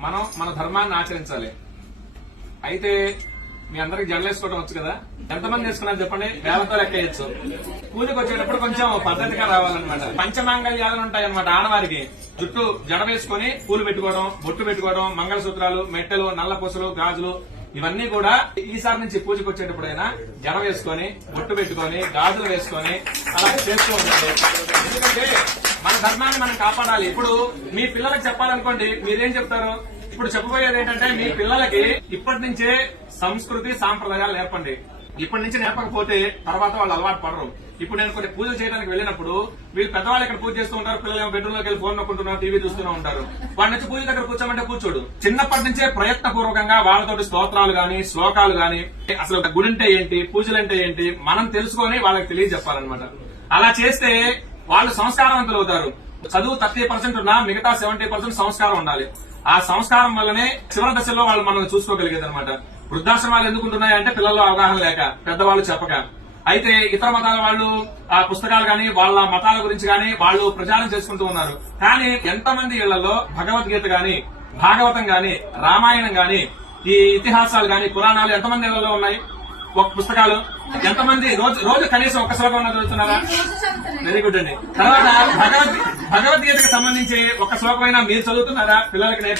మనం మన ధర్మాన్ని ఆచరించాలి. అయితే మీ అందరికి జడలేసుకోవడం వచ్చు కదా? ఎంతమంది వేసుకున్నారు చెప్పండి? వేలతో లెక్క వేయచ్చు పూజకు వచ్చేటప్పుడు కొంచెం పద్ధతిగా రావాలన్నమాట. పంచమాంగళ్యాలు ఉంటాయన్నమాట ఆడవారికి. జుట్టు జడ వేసుకొని పూలు పెట్టుకోవడం బొట్టు పెట్టుకోవడం మంగళసూత్రాలు మెట్టెలు నల్ల పూసలు గాజులు ఇవన్నీ కూడా ఈసారి నుంచి పూజకు వచ్చేటప్పుడైనా జడ వేసుకొని బొట్టు పెట్టుకొని గాజులు వేసుకొని అలా చేస్తూ ఉండాలి ఎందుకంటే మన ధర్మాన్ని మనం కాపాడాలి. ఇప్పుడు మీ పిల్లలకు చెప్పాలనుకోండి మీరేం చెప్తారు? ఇప్పుడు చెప్పబోయేది ఏంటంటే మీ పిల్లలకి ఇప్పటి నుంచే సంస్కృతి సాంప్రదాయాలు నేర్పండి. ఇప్పటి నుంచి నేర్పకపోతే తర్వాత వాళ్ళు అలవాటు పడరు. ఇప్పుడు నేను కొన్ని పూజలు చేయడానికి వెళ్ళినప్పుడు వీళ్ళు పెద్దవాళ్ళు ఇక్కడ పూజ చేస్తూ ఉంటారు పిల్లలు ఏమో బెడ్రూమ్లోకి వెళ్ళి ఫోన్ నొక్కుంటున్నారు టీవీ చూస్తూనే ఉంటారు. వాడి నుంచి పూజ దగ్గర కూర్చోమంటే కూర్చోడు. చిన్నప్పటి నుంచే ప్రయత్నపూర్వకంగా వాళ్ళతోటి స్తోత్రాలు గాని శ్లోకాలు గాని అసలు గుడి అంటే ఏంటి పూజలు అంటే ఏంటి మనం తెలుసుకొని వాళ్ళకి తెలియజెప్పాలన్నమాట. అలా చేస్తే వాళ్ళు సంస్కారవంతులు అవుతారు. చదువు థర్టీ పర్సెంట్ ఉన్నా మిగతా సెవెంటీ పర్సెంట్ సంస్కారం ఉండాలి. ఆ సంస్కారం వల్లనే చివరి దశలో వాళ్ళు మనం చూసుకోగలిగేది అనమాట వృద్ధాశ్రమాలు ఎందుకు ఉంటున్నాయంటే పిల్లల్లో అవగాహన లేక పెద్దవాళ్ళు చెప్పక. అయితే ఇతర మతాల వాళ్ళు ఆ పుస్తకాలు గాని వాళ్ళ మతాల గురించి గాని వాళ్ళు ప్రచారం చేసుకుంటూ ఉన్నారు. కానీ ఎంతమంది ఇళ్ళలో భగవద్గీత గాని భాగవతం గాని రామాయణం గాని ఈ ఇతిహాసాలు గాని పురాణాలు ఎంతమంది ఇళ్ళలో ఉన్నాయి? ఒక పుస్తకాలు? ఎంతమంది? రోజు రోజు కనీసం ఒక్క శ్లోకం చదువుతున్నారా? వెరీ గుడ్ అండి. తర్వాత భగవద్ సంబంధించి ఒక శ్లోకమైనా మీరు చదువుతున్నారా? పిల్లలకి నేర్పు